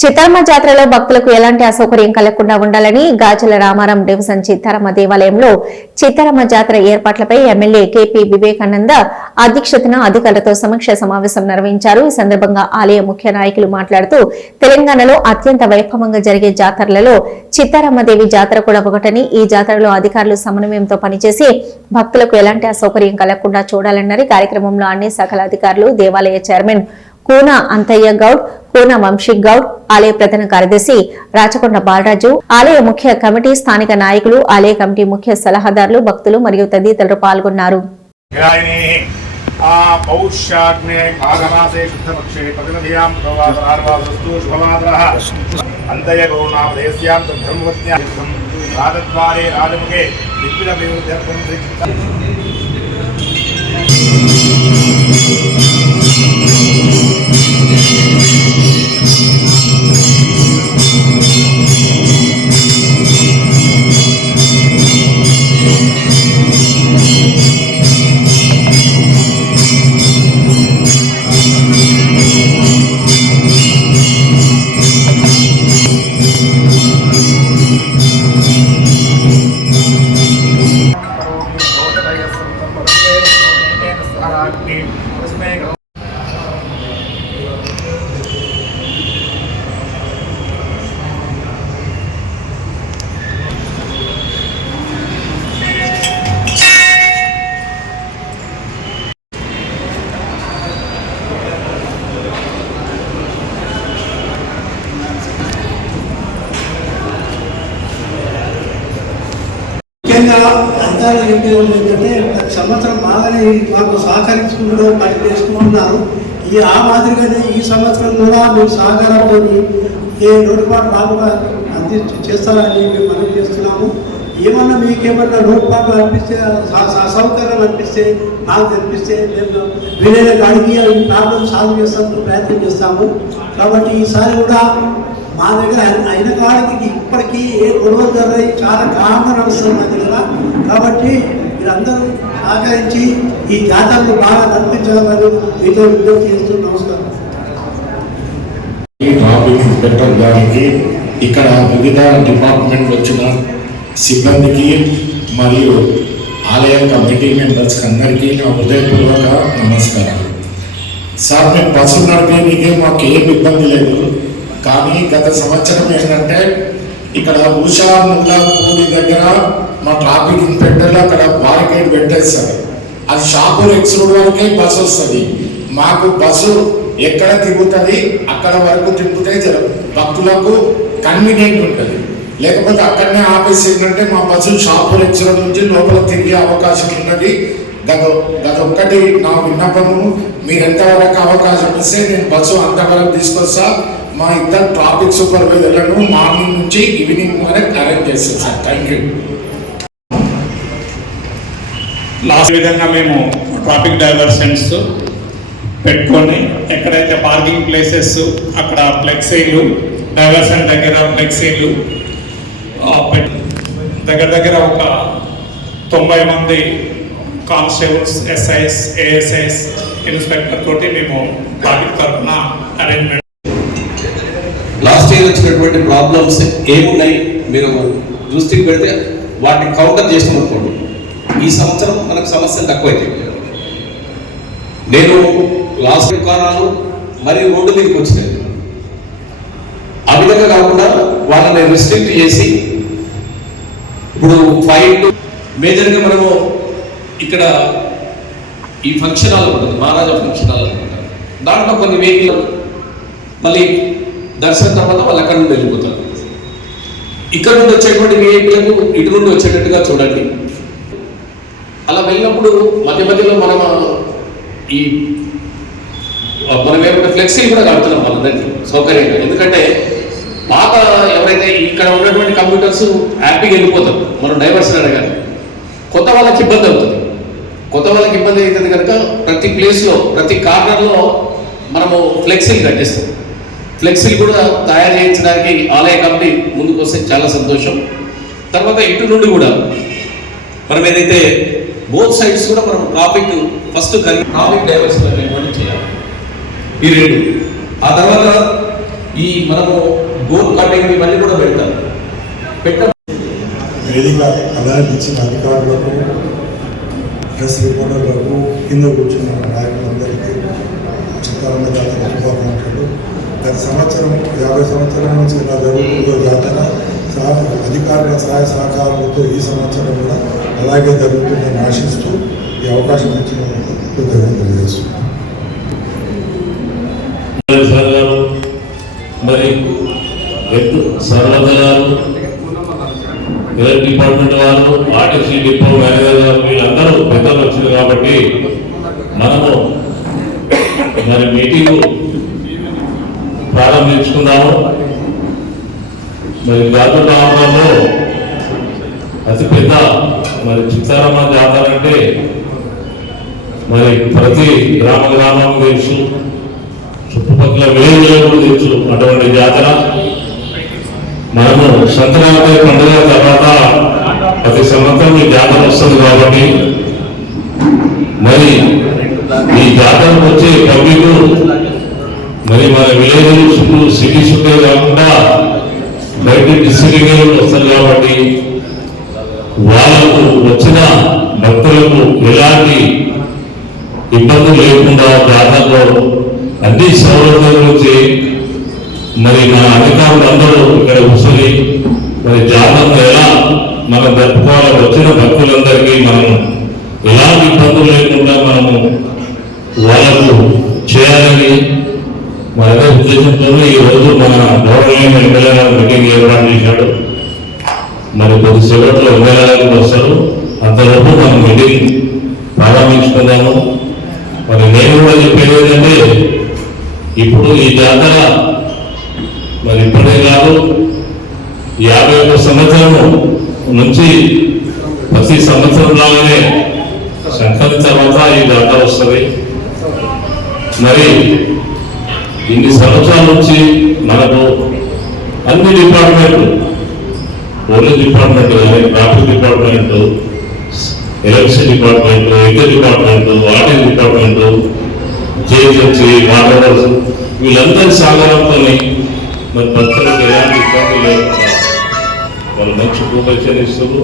చిత్తారమ్మ జాతరలో భక్తులకు ఎలాంటి అసౌకర్యం కలగకుండా ఉండాలని గాజుల రామారం డివిజన్ చిత్తారమ్మ దేవాలయంలో చిత్తారమ్మ జాతర ఏర్పాట్లపై ఎమ్మెల్యే కేపీ వివేకానంద అధ్యక్షతన అధికారులతో సమీక్ష సమావేశం నిర్వహించారు. ఈ సందర్భంగా ఆలయ ముఖ్య నాయకులు మాట్లాడుతూ తెలంగాణలో అత్యంత వైభవంగా జరిగే జాతరలలో చిత్తారమ్మదేవి జాతర కూడా ఒకటని, ఈ జాతరలో అధికారులు సమన్వయంతో పనిచేసి భక్తులకు ఎలాంటి అసౌకర్యం కలగకుండా చూడాలన్నారు. కార్యక్రమంలో అన్ని శాఖల అధికారులు, దేవాలయ చైర్మన్ కూన అంతయ్య గౌడ్, కూన వంశీ గౌడ్, ఆలయ ప్రధాన కార్యదర్శి రాచకొండ బాలరాజు, ఆలయ ముఖ్య కమిటీ, స్థానిక నాయకులు, ఆలయ కమిటీ ముఖ్య సలహాదారులు, భక్తులు మరియు తదితరులు పాల్గొన్నారు. అధికారులు చెప్పేవాళ్ళు ఏంటంటే ప్రతి సంవత్సరం బాగానే మాకు సహకరించుకుంటూ పని చేసుకుంటున్నారు. ఆ మాదిరిగానే ఈ సంవత్సరం కూడా మీరు సహకారంతో ఏ లోటుపాటు రాకుండా చేస్తారని మేము మనం చేస్తున్నాము. ఏమన్నా మీకేమన్నా లోటుపాట్లు అనిపిస్తే, అసౌకర్యం అనిపిస్తే నాకు తెప్పిస్తే మేము వీలైన కాడికి ఈ ప్రాబ్లం సాల్వ్ చేస్తాము, ప్రయత్నం చేస్తాము. కాబట్టి ఈసారి కూడా మా దగ్గర అయిన కాడికి ఇప్పటికీ ఏ గొడవ జరిగి చాలా కాలంగా నడుస్తుంది మా దగ్గర. కాబట్టి మీరందరూ సహకరించి ఈ జాతరను బాగా నడిపించాలని మీతో విజ్ఞప్తి చేస్తూ నమస్కారం. ట్రాఫిక్ ఇన్స్పెక్టర్ గారికి, ఇక్కడ వివిధ డిపార్ట్మెంట్ వచ్చిన సిబ్బందికి మరియు ఆలయ కమిటీ మెంబర్స్కి అందరికీ నా హృదయపూర్వక నమస్కారాలు. సార్, మేము బస్సు నడిపేందుకే మాకు ఏం ఇబ్బంది లేదు. కానీ గత సంవత్సరం ఏంటంటే ఇక్కడ ఉషా ముల్లా పూడి దగ్గర మా ట్రాఫిక్ ఇన్స్పెక్టర్లు అక్కడ బారికేడ్ పెట్టేస్తారు. అది షాపూర్ ఎక్స్ రోడ్ వరకే బస్సు వస్తుంది. మాకు బస్సు ఎక్కడ తిరుగుతుంది అక్కడ వరకు తిరుగుతే భక్తులకు కన్వీనియంట్ ఉంటుంది. లేకపోతే అక్కడనే ఆపేసి ఏంటంటే మా బస్సు షాపూర్ ఎక్స్ రోడ్ నుంచి లోపల తిరిగే అవకాశం ఉన్నది. గదొక్కటి నా విన్నపము. మీరు ఎంతవరకు అవకాశం ఇస్తే నేను బస్సు అంతవరకు తీసుకొస్తా. మా ఇద్దరు ట్రాఫిక్ సూపర్వైజర్లను మార్నింగ్ నుంచి ఈవినింగ్ వరకు అరేంజ్ చేస్తాం సార్. Thank you. లాస్ట్ విధంగా మేము ట్రాఫిక్ డైవర్షన్స్ పెట్టుకొని ఎక్కడైతే పార్కింగ్ ప్లేసెస్ అక్కడ ఫ్లెక్సీలు, డైవర్షన్ దగ్గర ఫ్లెక్సీలు దగ్గర ఒక 90 మంది కానిస్టేబుల్స్, ఎస్ఐస్, ఏఎస్ఐస్, ఇన్స్పెక్టర్ తోటి మేము ట్రాఫిక్ తరఫున అరేంజ్మెంట్. లాస్ట్ ఇయర్ వచ్చినటువంటి ప్రాబ్లమ్స్ ఏమున్నాయి మీరు దృష్టికి పెడితే వాటిని కౌంటర్ చేస్తాం అనుకోండి. ఈ సంవత్సరం మనకు సమస్యలు తక్కువైతాయి. నేను లాస్ట్ దుకాణాలు మరియు రోడ్డు మీదకి వచ్చినాయి. ఆ విధంగా కాకుండా వాళ్ళని రిస్ట్రిక్ట్ చేసి ఇప్పుడు ఫైట్ మేజర్గా మనము ఇక్కడ ఈ ఫంక్షన్ హాల్ ఉంటుంది, మహారాజా ఫంక్షన్ హాల్ అనుకుంటారు. దాంట్లో కొన్ని వెహికల్ మళ్ళీ దర్శనం తర్వాత వాళ్ళు అక్కడి నుండి వెళ్ళిపోతారు. ఇక్కడ నుండి వచ్చేటువంటి వెహికల్కు ఇటు నుండి వచ్చేటట్టుగా చూడండి. అలా వెళ్ళినప్పుడు మధ్య మధ్యలో మనం ఏమైనా ఫ్లెక్సీలు కూడా కడుతున్నాం వాళ్ళందరికీ సౌకర్యంగా. ఎందుకంటే పాత ఎవరైతే ఇక్కడ ఉన్నటువంటి కంప్యూటర్స్ హ్యాపీగా వెళ్ళిపోతారు, మనం డైవర్షన్ అడగాలి. కొత్త వాళ్ళకి ఇబ్బంది అవుతుంది. కొత్త వాళ్ళకి ఇబ్బంది అవుతుంది కనుక ప్రతి ప్లేస్లో, ప్రతి కార్నర్లో మనము ఫ్లెక్సీలు కట్టిస్తాం. ఫ్లెక్సీలు కూడా తయారు చేయించడానికి ఆలయ కమిటీ ముందుకు వస్తే చాలా సంతోషం. తర్వాత ఇటు నుండి కూడా మనం ఏదైతే బోత్ సైడ్స్ కూడా మనం ట్రాఫిక్ ఫస్ట్ ట్రాఫిక్ డైవర్షన్ చేయాలి. ఈ రెండు. ఆ తర్వాత ఈ మనము గోల్ కటింగ్ ఇవన్నీ కూడా పెడతాం. వేదిక అలర్ట్ ఇచ్చిన అధికారులకు, ప్రెస్ రిపోర్టర్లకు, కింద కూర్చున్న నాయకులందరికీ చిత్తారంగ జాతర శుభాకాంక్షలు. గత సంవత్సరం 50 సంవత్సరాల నుంచి ఇలా జరుగుతుందో జాతర అధికారుల సహాయ సహకారాలతో ఈ సంవత్సరం కూడా అలాగే జరుగుతుందని ఆశిస్తూ ఈ అవకాశం ఇచ్చినందుకు కృతజ్ఞతలు తెలియజేస్తున్నాను. మరి సర్వద గారు, హెల్త్ డిపార్ట్మెంట్ వారు, ఆర్టీసీ డిపో మేనేజర్ గారు, వీళ్ళందరూ పెద్దలు వచ్చింది కాబట్టి మనము మరి మీటింగ్ ప్రారంభించుకుందాము. మరి జాతర రావడంలో అతిపెద్ద మరి చిత్తారమ్మ జాతర అంటే మరి ప్రతి గ్రామం తెలుసు, చుట్టుపక్కల వేలు తెలుసు. అటువంటి జాతర మనము సంక్రాంతి పండుగ తర్వాత ప్రతి సంవత్సరం ఈ జాతర వస్తుంది కాబట్టి మరి ఈ జాతరకు వచ్చే పబ్లిక్ మరి మన విలేజ్ చుట్టూ సిటీ చుట్టూ కాకుండా బయట డిస్ట్రిక్ట్ వస్తారు కాబట్టి వాళ్ళకు వచ్చిన భక్తులకు ఎలాంటి ఇబ్బందులు లేకుండా జాతరలో అన్ని సౌలభ్యాల నుంచి మరి మన అధికారులు అందరూ ఇక్కడ కూర్చొని మరి జాతరను ఎలా మనం జరుపుకోవాలో వచ్చిన భక్తులందరికీ మనము ఎలాంటి ఇబ్బందులు లేకుండా మనము వాళ్ళకు చేయాలని మన ఉద్దేశంతో ఈ రోజు మన గవర్నమెంట్ ఎమ్మెల్యే గారు మీటింగ్ ఏర్పాటు చేశాడు. మరి కొద్దిసేపట్లో ఎమ్మెల్యే గారికి వస్తారు, అంతలోపు మనం మీటింగ్ ప్రారంభించుకుందాము. మరి నేను కూడా చెప్పేది ఏంటంటే ఇప్పుడు ఈ జాతర మరి ఇప్పుడే కాదు, 51 సంవత్సరం నుంచి ప్రతి సంవత్సరం లాగానే సంక్రాంతి తర్వాత ఈ జాతర వస్తుంది. మరి ఇన్ని సంవత్సరాల నుంచి మనకు అన్ని డిపార్ట్మెంట్లు, పోలీస్ డిపార్ట్మెంట్ కానీ, ట్రాఫిక్ డిపార్ట్మెంట్, ఎలక్షన్ డిపార్ట్మెంట్, విద్యుత్ department, RTC department, GHMC, water, వీళ్ళందరి సహకారంతో మరి భక్తులకు ఎలాంటి ఇబ్బంది లేకుండా వాళ్ళు మంచి కోపరేషన్ ఇస్తారు.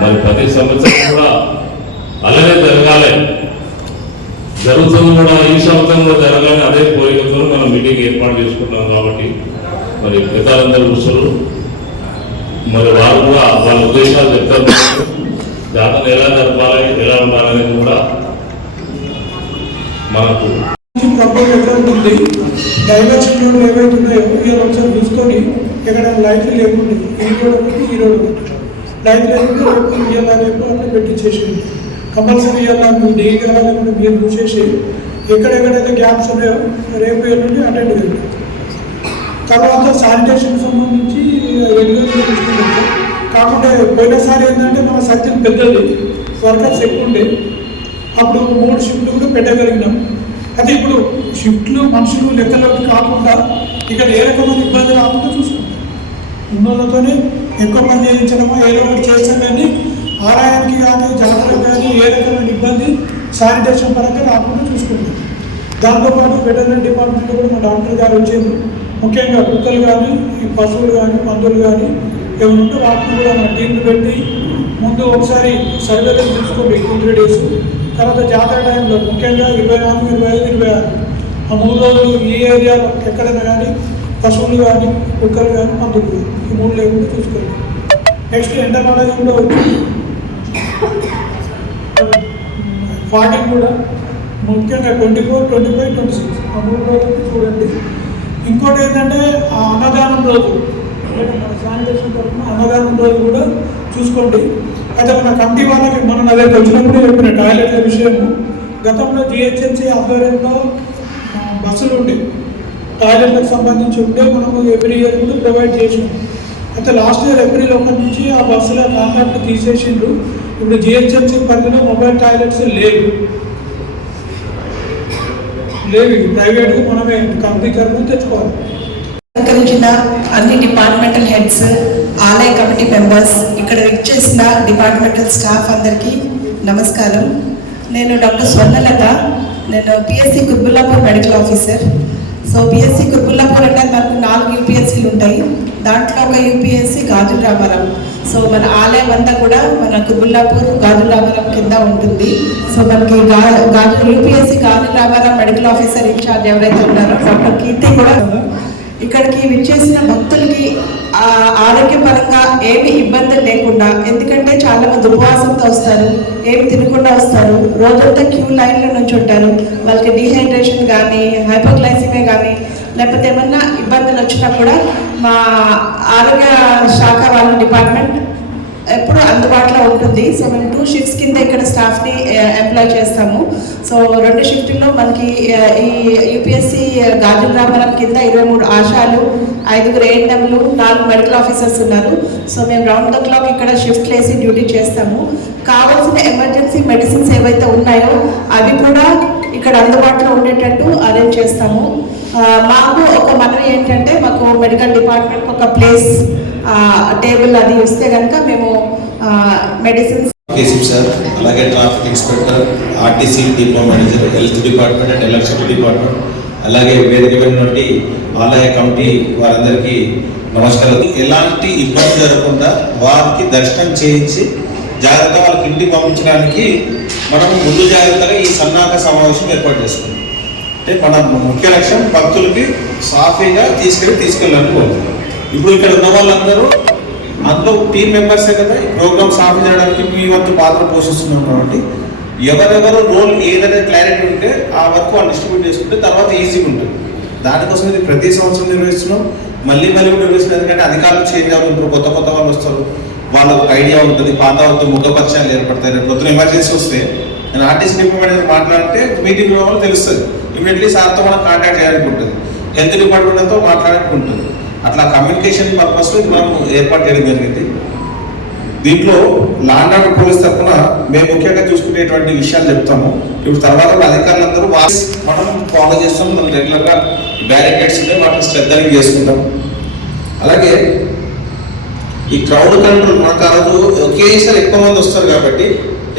మరి ప్రతి సంవత్సరం కూడా అలాగే జరగాలి, జరుగుతుంది కూడా. ఈ సంవత్సరం కూడా జరగాలని అదే కోరికతో మనం మీటింగ్ ఏర్పాటు చేసుకుంటాం కాబట్టి మరి పెద్దలందరూ కూర్చోరు. మరి వారు కూడా వాళ్ళ ఉద్దేశాలు చెప్తారు. జాతర ఎలా జరపాలి, ఎలా ఉండాలనేది కూడా మనకు ఉంటుంది. డైవర్షన్ రోడ్లు ఏవైతే ఉన్నాయో ఇవాళ ఒకసారి చూసుకొని ఎక్కడ లైట్లు లేకుండా ఈ రోడ్ ఒకటి, ఈ రోడ్ ఒకటి లైట్ లేకుండా ఇవాళ రేపు అట్లా పెట్టించేసేది. కంపల్సరీ ఇవాళ మీరు డే కావాలని మీరు చూసేసి ఎక్కడెక్కడైతే గ్యాప్స్ ఉన్నాయో రేపు ఎల్లుండి అటెండ్ చేయండి. తర్వాత శానిటేషన్ సంబంధించి రెగ్యులర్గా చూసుకుంటాం. కాకుండా పోయినసారి ఏంటంటే మన సర్కిల్ పెద్దది, వర్కర్స్ ఎక్కువ ఉండే, అప్పుడు 3 షిఫ్ట్లు కూడా పెట్టగలిగినాం. అయితే ఇప్పుడు షిఫ్ట్లు మనుషులు లెక్కలోకి కాకుండా ఇక్కడ ఏ రకమైన ఇబ్బంది రాకుండా చూసుకుంటాం. ఉన్నోళ్ళతోనే ఎక్కువ మంది చేయించడమో ఏదో ఒకటి చేస్తాం, కానీ ఆలయానికి కానీ జాతరకు కానీ ఏ రకమైన ఇబ్బంది శానిటేషన్ పరంగా రాకుండా చూసుకుంటాం. దాంతోపాటు వెటర్నరీ డిపార్ట్మెంట్లో కూడా మా డాక్టర్ గారు వచ్చేది, ముఖ్యంగా కుక్కలు కానీ, ఈ పశువులు కానీ, పందులు కానీ ఏమంటే వాటిని కూడా మన టీంలు పెట్టి ముందు ఒకసారి సర్వేలు చూసుకోండి 2-3 డేస్. తర్వాత జాతర టైంలో ముఖ్యంగా 24, 25, 26 ఆ 3 రోజులు ఈ ఏరియాలో ఎక్కడైనా కానీ పశువులు కానీ, కుక్కలు కానీ, పందులు కానీ ఈ 3 లేకుండా చూసుకోండి. నెక్స్ట్ ఎండాకాలంలో వాటికి కూడా ముఖ్యంగా 24, 25, 26 ఆ 3 రోజులు చూడండి. ఇంకోటి ఏంటంటే ఆ అన్నదానం రోజు మన శానిటేషన్ తరఫున అన్నదానం రోజు కూడా చూసుకోండి. అయితే మన కమిటీ వాళ్ళకి మనం అదే వచ్చినప్పుడు చెప్పిన టాయిలెట్ల విషయము గతంలో జిహెచ్ఎంసీ ఆధ్వర్యంలో బస్సులు ఉండే టాయిలెట్లకు సంబంధించి ఉంటే మనము ఎవ్రీ ఇయర్ కూడా ప్రొవైడ్ చేసినాం. అయితే లాస్ట్ ఇయర్ ఏప్రిల్ 1 నుంచి ఆ బస్సుల కాంట్రాక్ట్ తీసేసిండ్రు. ఇప్పుడు జిహెచ్ఎంసీ పరిధిలో మొబైల్ టాయిలెట్స్ లేవు, ప్రైవేట్గా మనమే కంపెనీ తరఫున తెచ్చుకోవాలి. సహకరించిన అన్ని డిపార్ట్మెంటల్ హెడ్స్, ఆలయ కమిటీ మెంబర్స్, ఇక్కడ వర్క్ చేసిన డిపార్ట్మెంటల్ స్టాఫ్ అందరికీ నమస్కారం. నేను డాక్టర్ స్వర్ణలత, నేను PHC Quthbullapur medical officer. So PHC Quthbullapur అంటే మనకు 4 యూపీఎస్సీలు ఉంటాయి. దాంట్లో ఒక యూపీఎస్సీ గాజుల రామారం. సో మన ఆలయం అంతా కూడా మన కుర్బుల్లాపూర్ గాజుల రామారం కింద ఉంటుంది. సో మనకి యూపీఎస్సీ గాజుల రామారం మెడికల్ ఆఫీసర్ ఇన్ఛార్జ్ ఎవరైతే ఉన్నారో డాక్టర్ కీర్తి కూడా ఇక్కడికి విచ్చేసిన భక్తులకి ఆరోగ్యపరంగా ఏమి ఇబ్బందులు లేకుండా, ఎందుకంటే చాలా మంది ఉపవాసంతో వస్తారు, ఏమి తినకుండా వస్తారు, రోజంతా క్యూ లైన్లో నుంచి ఉంటారు. వాళ్ళకి డీహైడ్రేషన్ కానీ హైపోగ్లైసిమియా కానీ లేకపోతే ఏమన్నా ఇబ్బందులు వచ్చినా కూడా మా ఆరోగ్య శాఖ వాళ్ళ డిపార్ట్మెంట్ ఎప్పుడు అందుబాటులో ఉంటుంది. సో మేము 2 షిఫ్ట్స్ కింద ఇక్కడ స్టాఫ్ని ఎంప్లాయ్ చేస్తాము. సో 2 షిఫ్ట్లో మనకి ఈ యూపీఎస్సీ గాజుల రామారం కింద 23 ఆశాలు, 5 ఏఎన్ఎంలు, 4 మెడికల్ ఆఫీసర్స్ ఉన్నారు. సో మేము రౌండ్ ద క్లాక్ ఇక్కడ షిఫ్ట్లు వేసి డ్యూటీ చేస్తాము. కావాల్సిన ఎమర్జెన్సీ మెడిసిన్స్ ఏవైతే ఉన్నాయో అవి కూడా ఇక్కడ అందుబాటులో ఉండేటట్టు అరేంజ్ చేస్తాము. మాకు ఒక మనవి ఏంటంటే, మాకు మెడికల్ డిపార్ట్మెంట్ ఒక ప్లేస్ టేబుల్ అది ఇస్తే కనుక మేము మెడిసిన్స్ కేసీపీ సార్, అలాగే traffic inspector, RTC depot manager, health department and electricity department, అలాగే వేదిక నుండి ఆలయ కమిటీ వారందరికీ నమస్కారాలు. ఎలాంటి ఇబ్బంది జరగకుండా వారికి దర్శనం చేయించి జాగ్రత్త వాళ్ళకి ఇంటికి పంపించడానికి మనం ముందు జాగ్రత్తగా ఈ సన్నాహక సమావేశం ఏర్పాటు చేసుకున్నాం. అంటే మన ముఖ్య లక్ష్యం భక్తులకి సాఫీగా తీసుకెళ్ళాలని. ఇప్పుడు ఇక్కడ ఉన్న వాళ్ళందరూ అందులో టీం మెంబర్సే కదా, ఈ ప్రోగ్రామ్ సాఫీ చేయడానికి మీ వంతు పాత్ర పోషిస్తున్నాం. కాబట్టి ఎవరెవరు రోల్ ఏదైనా క్లారిటీ ఉంటే ఆ వర్క్ వాళ్ళు డిస్ట్రిబ్యూట్ చేసుకుంటే తర్వాత ఈజీగా ఉంటుంది. దానికోసం ఇది ప్రతి సంవత్సరం నిర్వహిస్తున్నాం, మళ్ళీ కూడా నిర్వహిస్తున్నాం. ఎందుకంటే అధికారులు చేంజ్ అవుతుంటారు, కొత్త వాళ్ళు వస్తారు, వాళ్ళకు ఒక ఐడియా ఉంటుంది, పాత వాళ్ళతో ముఖ పరిచయాలు ఏర్పడతాయి. రేపు పొద్దున ఎమర్జెన్సీ వస్తే నేను ఆర్టీసీ డిపో మేనేజర్ మాట్లాడితే మీటింగ్ వాళ్ళు తెలుస్తుంది, ఇమీడియట్లీ సార్తో మనం కాంటాక్ట్ చేయడానికి ఉంటుంది, హెల్త్ డిపార్ట్మెంట్తో మాట్లాడడానికి ఉంటుంది. అట్లా కమ్యూనికేషన్ పర్పస్లో మనం ఏర్పాటు చేయడం జరిగింది. దీంట్లో ల్యాండ్ ఆర్డర్ పోలీస్ తరఫున మేము ముఖ్యంగా చూసుకునేటువంటి విషయాలు చెప్తాము. ఇప్పుడు తర్వాత అధికారులందరూ మనం ఫాలో చేస్తాం. మనం రెగ్యులర్గా బ్యారికేడ్స్ ఉంటే వాటిని శ్రద్ధగా చేసుకుంటాం. అలాగే ఈ క్రౌడ్ కంట్రోల్ మనకు ఆ రోజు ఒకేసారి ఎక్కువ మంది వస్తారు కాబట్టి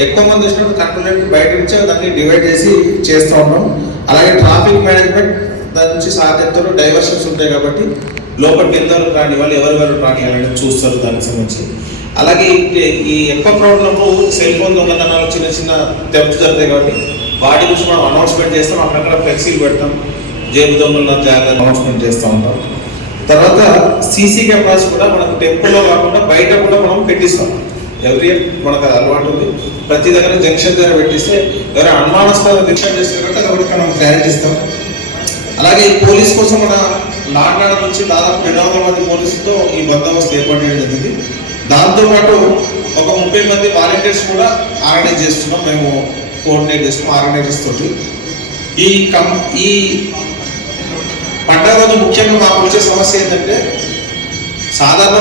ఎక్కువ మంది వచ్చినప్పుడు కంట్రోల్ బయట నుంచి దాన్ని డివైడ్ చేసి చేస్తూ ఉన్నాం. అలాగే ట్రాఫిక్ మేనేజ్మెంట్ దాని నుంచి సాధ్యతలు డైవర్షన్స్ ఉంటాయి కాబట్టి లోపలికి ఎందరూ రాని వాళ్ళు ఎవరెవరు రాని అనేది చూస్తారు దానికి సంబంధించి. అలాగే ఈ ఎక్కువ క్రౌడ్లకు సెల్ ఫోన్ దొంగతనాలు చిన్న దెబ్బలు జరుగుతాయి కాబట్టి వాటి గురించి మనం అనౌన్స్మెంట్ చేస్తాం. అక్కడక్కడ ఫ్లెక్సీలు పెడతాం, జేబు దొంగల జాగ్రత్త అనౌన్స్మెంట్ చేస్తూ ఉంటాం. తర్వాత సీసీ కెమెరాస్ కూడా మనకు టెంపుల్లో కాకుండా బయట కూడా మనం పెట్టిస్తాం. ఎవ్రీ ఇయర్ మనకు అది అలవాటు ఉంది. ప్రతి దగ్గర జంక్షన్ దగ్గర పెట్టిస్తే ఎవరైనా అనుమానాస్పద జంక్షన్ చేస్తే కాబట్టి అది మనం క్లారిటీ ఇస్తాం. అలాగే పోలీస్ కోసం మన లాండాడ నుంచి దాదాపు 200 మంది పోలీసులతో ఈ బందోబస్తు ఏర్పాటు చేయడం జరిగింది. దాంతోపాటు ఒక 30 మంది వాలంటీర్స్ కూడా ఆర్గనైజ్ చేస్తున్నాం. మేము కోఆర్డినేట్ చేస్తున్నాం ఆర్గనైజర్స్ తోటి. ఈ పండగ రోజు ముఖ్యంగా మాకు వచ్చే సమస్య ఏంటంటే, సాధారణ